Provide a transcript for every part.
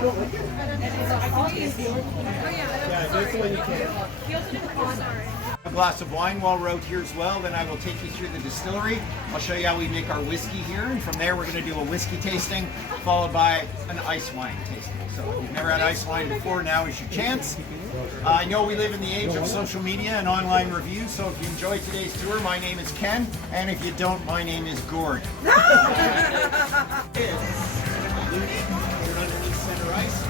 A glass of wine while we're out here as well, then I will take you through the distillery. I'll show you how we make our whiskey here, and from there we're going to do a whiskey tasting followed by an ice wine tasting. So if you've never had ice wine before, now is your chance. I know we live in the age of social media and online reviews, so if you enjoyed today's tour, my name is Ken, and if you don't, my name is Gord. Loonie, underneath center ice.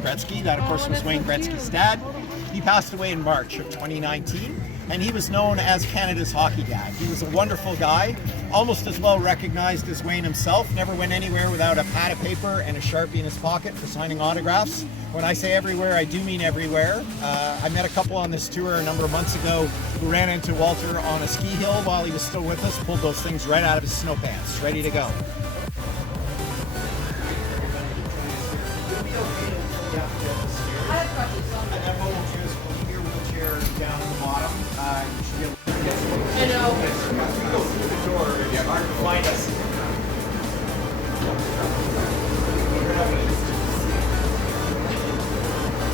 Gretzky, that of course was Wayne Gretzky's dad. He passed away in March of 2019, and he was known as Canada's hockey dad. He was a wonderful guy, almost as well recognized as Wayne himself. Never went anywhere without a pad of paper and a Sharpie in his pocket for signing autographs. When I say everywhere, I do mean everywhere. I met a couple on this tour a number of months ago who ran into Walter on a ski hill while he was still with us, pulled those things right out of his snow pants, ready to go. And then what we'll do is we'll leave your wheelchair down at the bottom. You should be able to get to it. I know. Once we go through the door, it's hard to find us.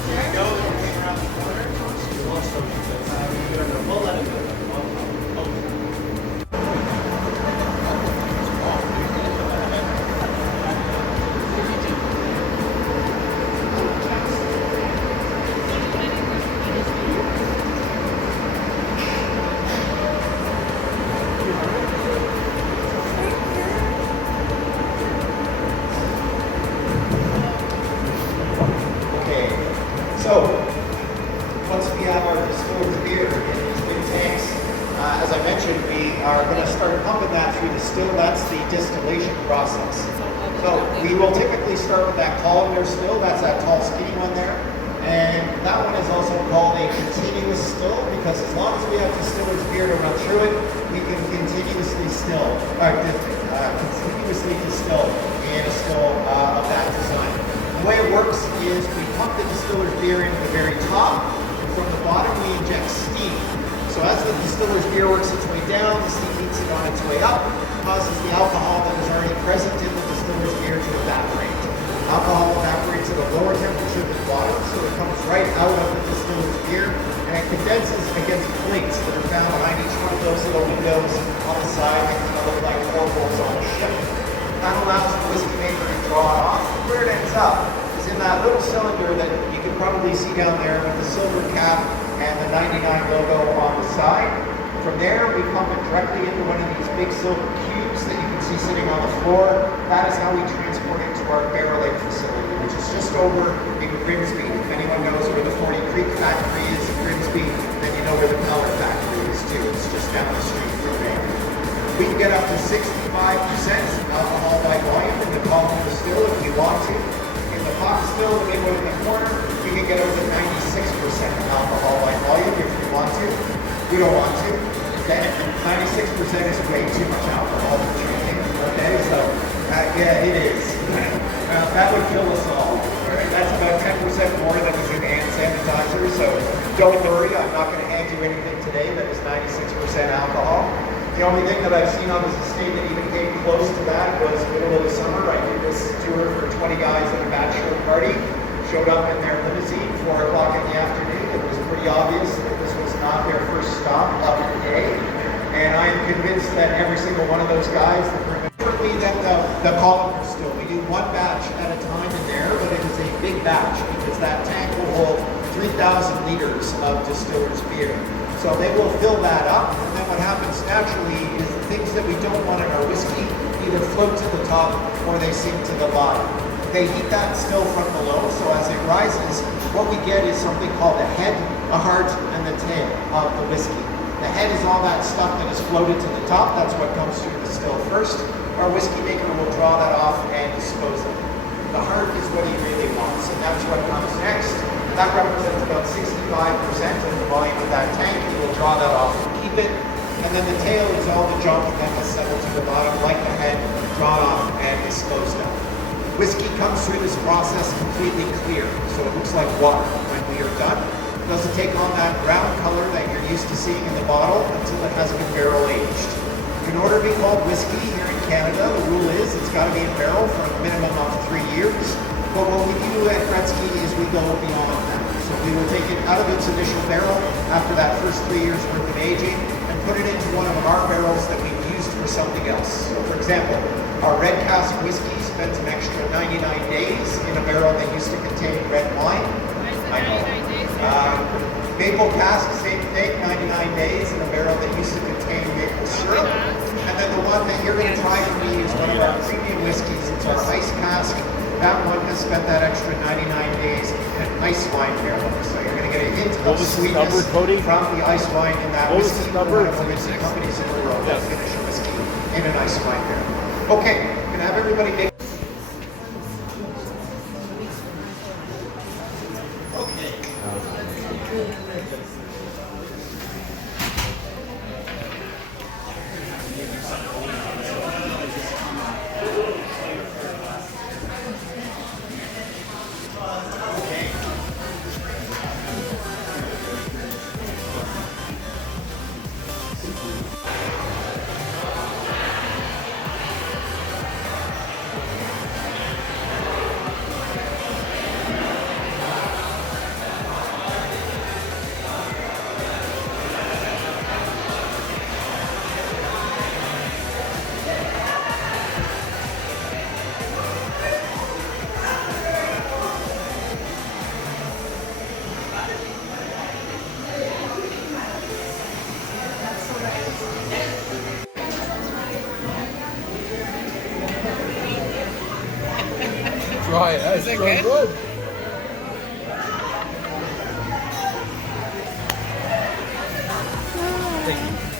There you go. Then we'll around the corner. We'll let it go. So, once we have our distilled beer in these big tanks, as I mentioned, we are going to start pumping that through the still. That's the distillation process. So, we will typically start with that columnar still. That's that tall, skinny one there. And that one is also called a continuous still, because as long as we have distiller's beer to run through it, we can continuously distill in a still of that design. The way it works is we pump the distiller's beer into the very top, and from the bottom we inject steam. So as the distiller's beer works its way down, the steam meets it on its way up, causes the alcohol that is already present in the distiller's beer to evaporate. Alcohol evaporates at a lower temperature than water, so it comes right out of the distiller's beer, and it condenses against plates that are found behind each one of those little windows on the side that kind of look like portholes on a ship. That allows the whiskey maker to draw it off. Where it ends up is in that little cylinder that you can probably see down there with the silver cap and the 99 logo on the side. From there, we pump it directly into one of these big silver cubes that you can see sitting on the floor. That is how we transport it to our Barrel Lake facility, which is just over in Grimsby. If anyone knows where the 40 Creek factory is in Grimsby, then you know where the Peller factory is too. It's just down the street from there. We can get up to 65% alcohol by volume in the column still if we want to. In the pot still, the big one in the corner, we can get up to 96% alcohol by volume if we want to. We don't want to. Okay? 96% is way too much alcohol for drinking. Okay, so yeah, it is. That would kill us all. Right? That's about 10% more than is in hand sanitizer. So don't worry, I'm not going to hand you anything today that is 96% alcohol. The only thing that I've seen on this estate that even came close to that was middle of the summer. I did this tour for 20 guys at a bachelor party. Showed up in their limousine 4 o'clock in the afternoon. It was pretty obvious that this was not their first stop of the day. And I am convinced that every single one of those guys, preferably that the column still. We do one batch at a time in there, but it is a big batch because that tank will hold 3,000 liters of distiller's beer. So they will fill that up, and then what happens naturally is the things that we don't want in our whiskey either float to the top or they sink to the bottom. They heat that still from below, so as it rises, what we get is something called the head, the heart, and the tail of the whiskey. The head is all that stuff that is floated to the top. That's what comes through the still first. Our whiskey maker will draw that off and dispose of it. The heart is what he really wants, and that's what comes next. That represents about 65% of the volume of that tank. He will draw that off and keep it. And then the tail is all the junk that will settle to the bottom, like the head, drawn off and disposed of. Whiskey comes through this process completely clear, so it looks like water when we are done. It doesn't take on that brown color that you're you're used to seeing in the bottle until it has been barrel aged. In order to be called whiskey here in Canada, the rule is it's got to be in barrel for a minimum of 3 years. But what we do at Gretzky is we go beyond that. So we will take it out of its initial barrel after that first 3 years worth of aging and put it into one of our barrels that we've used for something else. So for example, our red cask whiskey spent an extra 99 days in a barrel that used to contain red wine. I know. Maple cask, same thing, 99 days in a barrel that used to contain maple syrup. And then the one that you're going to try for me is one of our premium whiskeys. It's our ice cask. That one has spent that extra 99 days in an ice wine barrel. So you're going to get a hint of sweetness from the ice wine in that whiskey. One of the whiskey companies in the world that finish a whiskey in an ice wine barrel. Okay, I'm going to have everybody make. Try it. That's so good. Thank you.